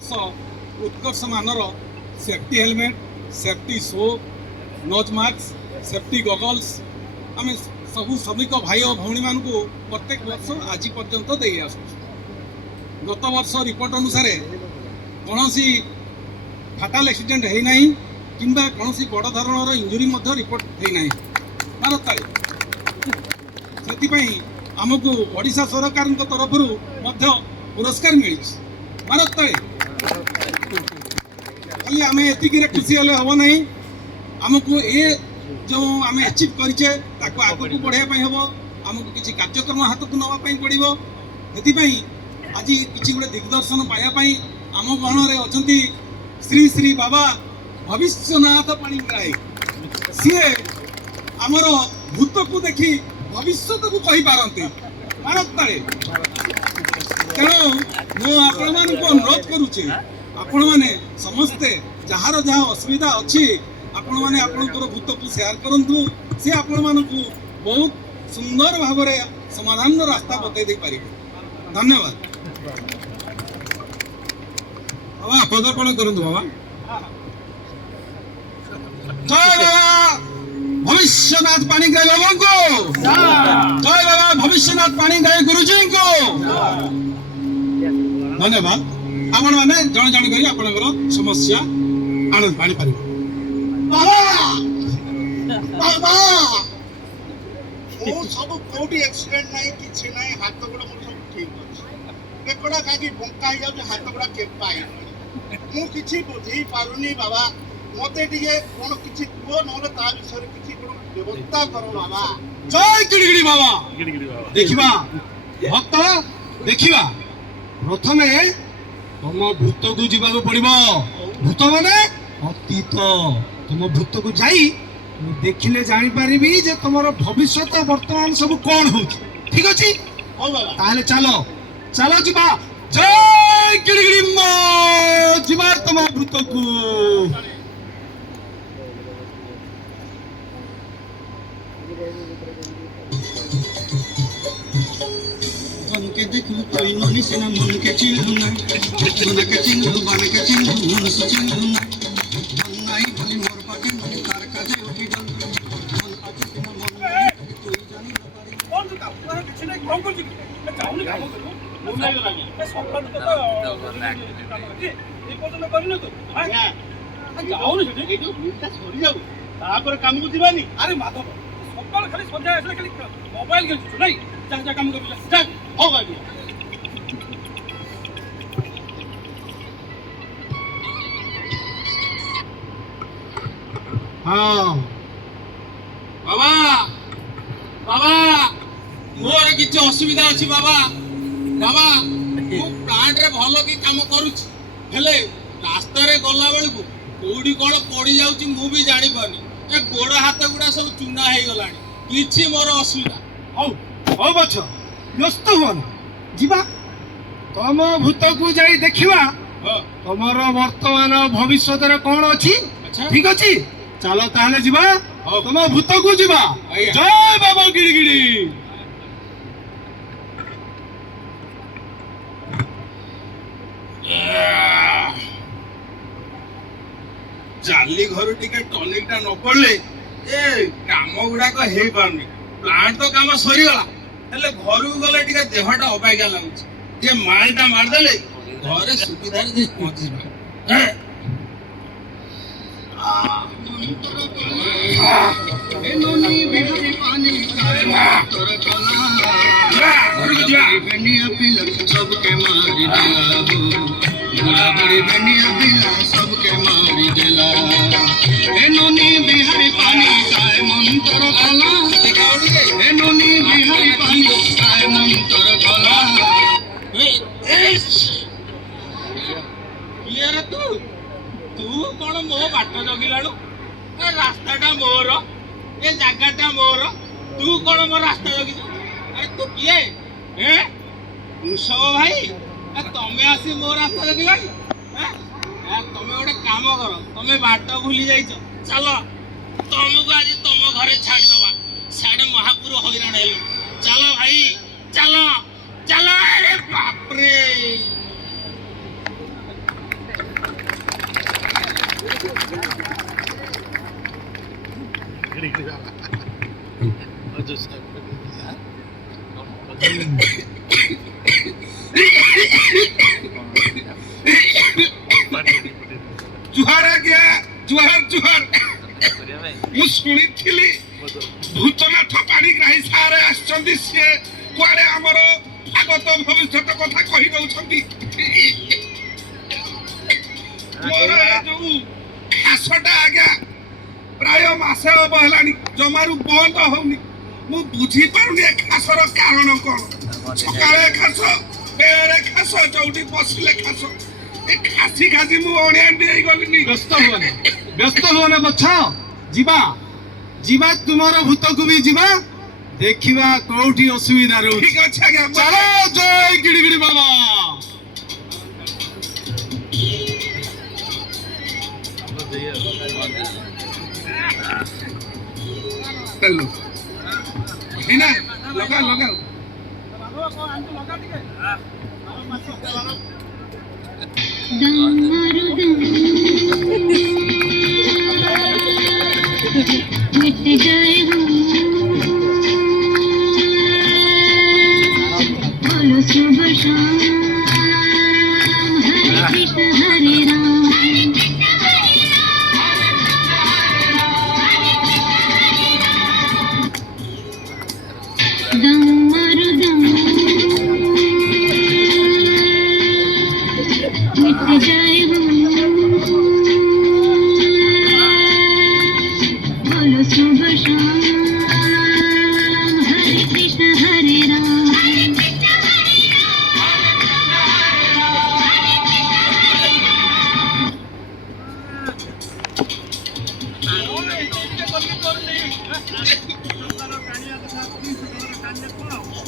ବର୍ଷ उत्कर्ष मानर safety helmet safety shoe nose mask safety goggles आम सब श्रमिक भाई और भौणी मान प्रत्येक वर्ष आज पर्यंत दे आस गत वर्ष रिपोर्ट अनुसार कौन फाटाल एक्सीडेंट होना कि कौन बड़ धरणर इंजुरी रिपोर्ट होना भारत से आमको ओडिशा सरकार तरफ पुरस्कार मिली भारत खाली आम एतिक खुशी हेल्ले हम ना आमको ये जो आम अचिव करे आग को बढ़ाई हम आमको किसी कार्यक्रम हाथ को नापी पड़ो से आज किसी गोटे दिग्दर्शन पायापाई आम गहन अच्छा श्री श्री बाबा भविष्यनाथ पाणिग्राही सी आमर भूत को देखी भविष्य को कही पारती भारत तेणु मुझे अनुरोध करुचे आपण मैंने समस्ते जार जहाँ असुविधा अच्छी आपण मैंने आपणकर भूत को सेयार करूँ सी आपण मानक बहुत सुंदर भाव समाधान रास्ता बतई पारे धन्यवाद बाबा पदार्पण करूँ बाबा जय बाबा भविष्यनाथ पाणिग्राही बाबा को जय बाबा भविष्यनाथ पाणिग्राही गुरुजी को धन्यवाद आपण मैंने जन जन कर आपणकर समस्या आनंद पानी पार बाबा मो सब कोठी एक्सीडेंट नहीं किछि नहीं हाथ गोड़ मोर सब ठीक अछि पेकड़ा काकी बंका ही जाउ हाथ गोड़ केपा ही मु किछि बुझी पारुनी बाबा मते टिके कोन किछि को नले ता विषय किछि कोन व्यवस्था करो बाबा जय गिड़गिड़ी बाबा देखिबा भक्त देखिबा प्रथमे तुम भूत को जीवा पड़ो भूत माने अतीत तुम भूत को जाई देखिले जानी पारिबी जे तुमर भविष्य वर्तमान सब कौन हो ठीक अच्छे ताहले चलो चलो जीवा जय गिड़गिड़ी मां जीवा तुम भूत को के देखू कोई मनी से ना मन के चिन्हू ना मन के चिन्हू बन के चिन्हू मन से चिन्हू ना मन नहीं भली मोर पाके मन तार का जे उठी डन मन पाके बिना मन कोई जानी ना पारे कौन तो पूरा किछ नहीं कौन कर जी जाऊनी काम करू मन नहीं लागे ए सप्ताह तो ए पसंद करिनो तो हां जाऊनी सेठी ए जो मिलता सरी जाऊ तापर काम को दिबानी अरे माधव सप्ताह खाली संध्या आसले खाली मोबाइल खेलछु नहीं जा जा काम कर जा हो गया हाँ बाबा बाबा मोर किसी असुविधा अच्छी बाबा बाबा मु प्लांट रे भलो की काम करूची हेले रास्ता रे गला बेल को कोडी कोन पड़ी जाउची मु भी जानि पानी ए गोड़ हाथ गुडा सब चुना हे गलानी किछि मोर असुविधा हौ हौ बच्चा व्यस्त हुआ जीवा तुम भूत को जाई देखिवा तुमर वर्तमान भविष्य कौन अच्छी ठीक अच्छी चलो ताहले जीवा तुम भूत को जीवा जय बाबा गिड़गिड़ी जाली घर टिके टॉनिक टा न पड़ले ए काम गुडाक हे पारनी प्लांट तो काम सरी गला हेले घर गले टिके देहटा अबाग्या लागुछ जे मालटा मार देले घरे सुविधा रे पहुंचीबा ए नोनी बिहारी पानी काय तोर कला बेनिया पिल सबके मारी देला बुढ़ा बुढ़ी बेनिया पिल सबके मारी देला ए नोनी बिहारी पानी काय मन तोर कला ए नोनी बिहारी पानी काय मन तोर कला ये रे तू कौन मो बाट जगिलाणु ए रास्ताटा मोर ए जगहटा मोर तू कौन मो रास्ता जगी अरे तू किए ए वृषभ भाई तमें आसी मो रास्ता जगिलाणी तमें गोटे काम कर तमें बाट भूली जाइछ चलो तुमको आज तुम घरे छाड़ दबा साडे महापुर हैरान हेलु चलो भाई चलो चलो अरे बाप रे जुहार आज्ञा जुहार जुहार ମୁଁ ଶୁଣିଥିଲି ଭୂତନାଥ ପାଣିଗ୍ରାହୀ ସାର୍ ଆସିଛନ୍ତି, ସିଏ କୁଆଡେ ଆମର ଆଗତ ଭବିଷ୍ୟତ କଥା କହି ଦଉଛନ୍ତି। ମୋର ଏ ଯୋଉ ଖାସଟା ଆଜ୍ଞା ପ୍ରାୟ ମାସେ ହବ ହେଲାଣି ଜମାରୁ ବନ୍ଦ ହଉନି। ମୁଁ ବୁଝିପାରୁନି ଏ ଖାସର କାରଣ କଣ। ସକାଳେ ଖାସ, ବେଳରେ ଖାସ, ଯୋଉଠି ବସିଲେ ଖାସ। ଏ ଖାସି ଖାସି ମୁଁ ଅଣିଆଣ୍ଡି ହେଇଗଲିନି। ବ୍ୟସ୍ତ ହୁଅନା ବଛ, ଯିବା ଯିବା ତୁମର ଭୂତକୁ ବି ଯିବା, ଦେଖିବା କୋଉଠି ଅସୁବିଧା ରହୁଛି। ଠିକ ଅଛି ଆଜ୍ଞା, ଚାଲ ଜୟ ଗିଡ଼ିଗିଡ଼ି ବାବା। ଚାଲୁ ଏଇନା ଲଗାଅ ଲଗାଅ। मिट जाए हम, बोलो सुबह शाम, हरे कृष्ण हरे राम। दम मारो दम, मिट जाए हम, बोलो सुबह शाम, हरे कृष्ण हरे राम।